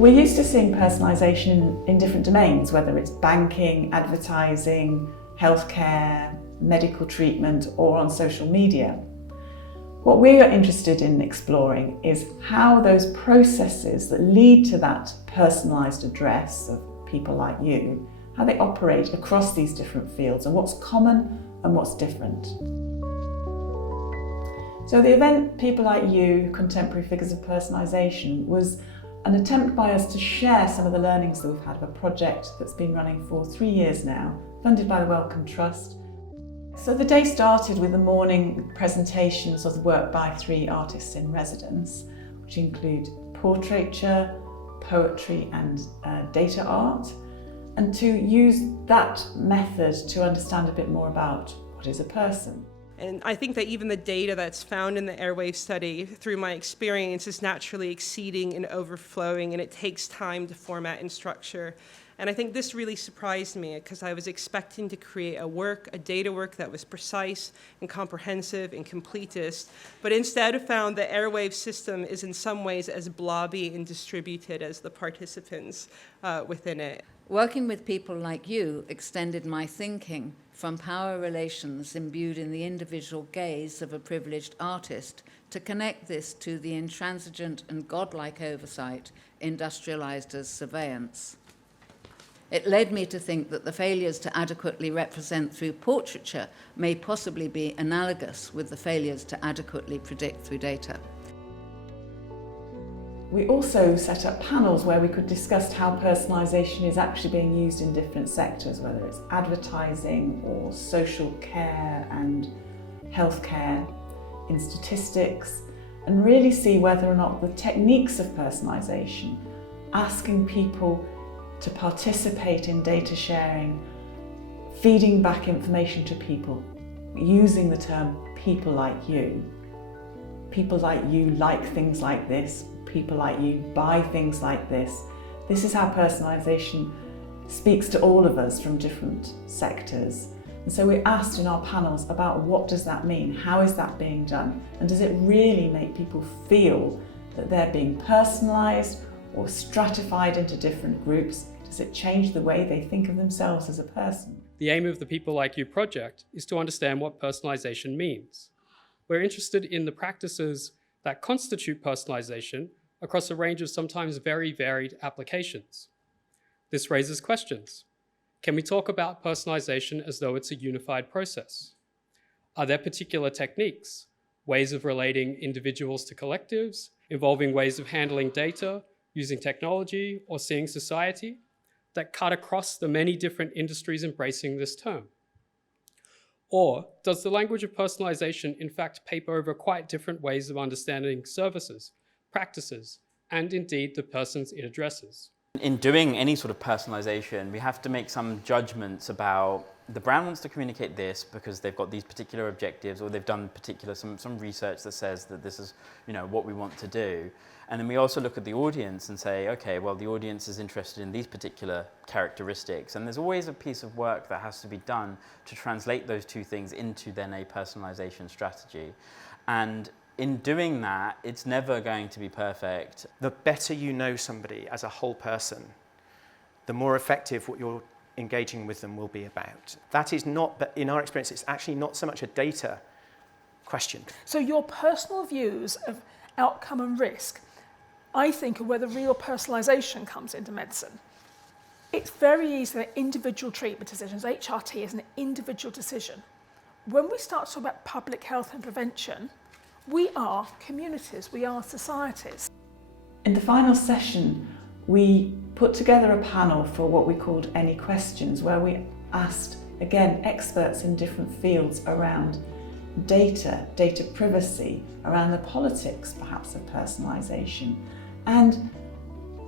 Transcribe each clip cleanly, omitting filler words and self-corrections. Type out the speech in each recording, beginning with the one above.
We're used to seeing personalisation in different domains, whether it's banking, advertising, healthcare, medical treatment, or on social media. What we are interested in exploring is how those processes that lead to that personalised address of people like you, how they operate across these different fields and what's common and what's different. So the event People Like You, Contemporary Figures of Personalisation was an attempt by us to share some of the learnings that we've had of a project that's been running for 3 years now, funded by the Wellcome Trust. So the day started with the morning presentations of the work by 3 artists in residence, which include portraiture, poetry and data art, and to use that method to understand a bit more about what is a person. And I think that even the data that's found in the airwave study, through my experience, is naturally exceeding and overflowing, and it takes time to format and structure. And I think this really surprised me because I was expecting to create a data work that was precise and comprehensive and completist, but instead I found the airwave system is in some ways as blobby and distributed as the participants within it. Working with people like you extended my thinking from power relations imbued in the individual gaze of a privileged artist to connect this to the intransigent and godlike oversight industrialized as surveillance. It led me to think that the failures to adequately represent through portraiture may possibly be analogous with the failures to adequately predict through data. We also set up panels where we could discuss how personalisation is actually being used in different sectors, whether it's advertising or social care and healthcare, in statistics, and really see whether or not the techniques of personalisation, asking people to participate in data sharing, feeding back information to people, using the term people like you. People like you like things like this. People like you buy things like this. This is how personalisation speaks to all of us from different sectors. And so we asked in our panels about what does that mean? How is that being done? And does it really make people feel that they're being personalised or stratified into different groups? Does it change the way they think of themselves as a person? The aim of the People Like You project is to understand what personalisation means. We're interested in the practices that constitute personalisation across a range of sometimes very varied applications. This raises questions. Can we talk about personalisation as though it's a unified process? Are there particular techniques, ways of relating individuals to collectives, involving ways of handling data, using technology, or seeing society, that cut across the many different industries embracing this term? Or does the language of personalisation in fact paper over quite different ways of understanding services, practices, and indeed the persons it addresses? In doing any sort of personalisation, we have to make some judgments about the brand wants to communicate this because they've got these particular objectives, or they've done some research that says that this is, what we want to do. And then we also look at the audience and say, okay, well, the audience is interested in these particular characteristics. And there's always a piece of work that has to be done to translate those two things into then a personalisation strategy. And in doing that, it's never going to be perfect. The better you know somebody as a whole person, the more effective what you're engaging with them will be about. That is not, but in our experience, it's actually not so much a data question. So your personal views of outcome and risk, I think, are where the real personalisation comes into medicine. It's very easy that individual treatment decisions, HRT is an individual decision. When we start to talk about public health and prevention, we are communities, we are societies. In the final session, we put together a panel for what we called Any Questions, where we asked, again, experts in different fields around data privacy, around the politics, perhaps, of personalisation, and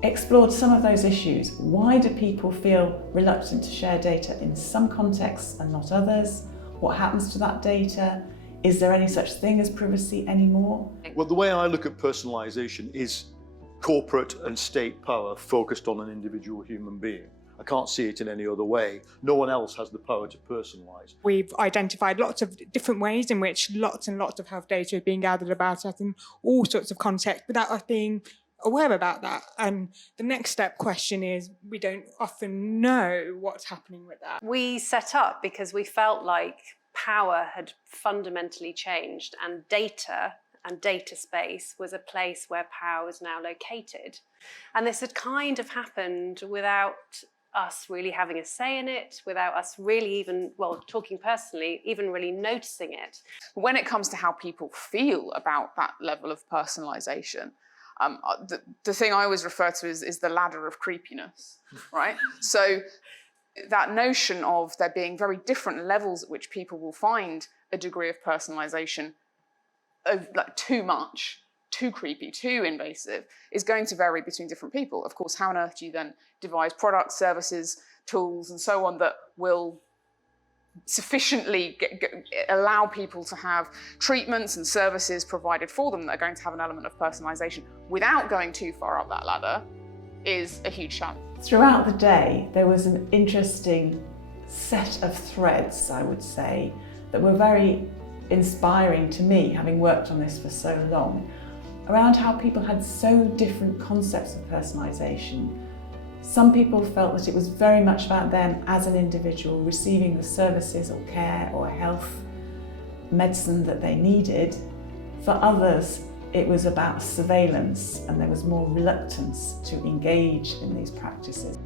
explored some of those issues. Why do people feel reluctant to share data in some contexts and not others? What happens to that data? Is there any such thing as privacy anymore? Well, the way I look at personalisation is corporate and state power focused on an individual human being. I can't see it in any other way. No one else has the power to personalise. We've identified lots of different ways in which lots and lots of health data is being gathered about us in all sorts of contexts, without us being aware about that. And the next step question is, we don't often know what's happening with that. We set up because we felt like power had fundamentally changed, and data space was a place where power was now located. And this had kind of happened without us really having a say in it, without us really even, well, talking personally, even really noticing it. When it comes to how people feel about that level of personalisation, the thing I always refer to is the ladder of creepiness, right? So that notion of there being very different levels at which people will find a degree of personalisation of like too much, too creepy, too invasive, is going to vary between different people. Of course, how on earth do you then devise products, services, tools, and so on that will sufficiently allow people to have treatments and services provided for them that are going to have an element of personalisation without going too far up that ladder is a huge challenge. Throughout the day, there was an interesting set of threads, I would say, that were very inspiring to me, having worked on this for so long, around how people had so different concepts of personalisation. Some people felt that it was very much about them as an individual receiving the services or care or health, medicine that they needed. For others, it was about surveillance, and there was more reluctance to engage in these practices.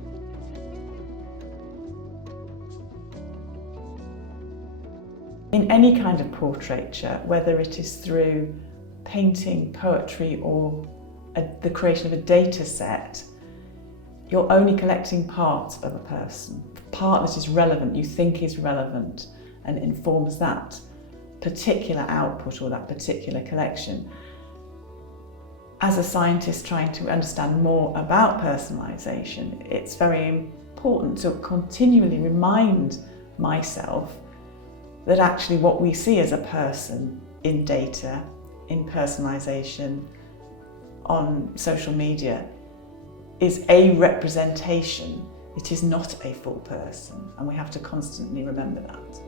In any kind of portraiture, whether it is through painting, poetry, or the creation of a data set, you're only collecting part of a person, part that is relevant, you think is relevant, and informs that particular output or that particular collection. As a scientist trying to understand more about personalisation, it's very important to continually remind myself that actually what we see as a person in data, in personalisation, on social media, is a representation. It is not a full person, and we have to constantly remember that.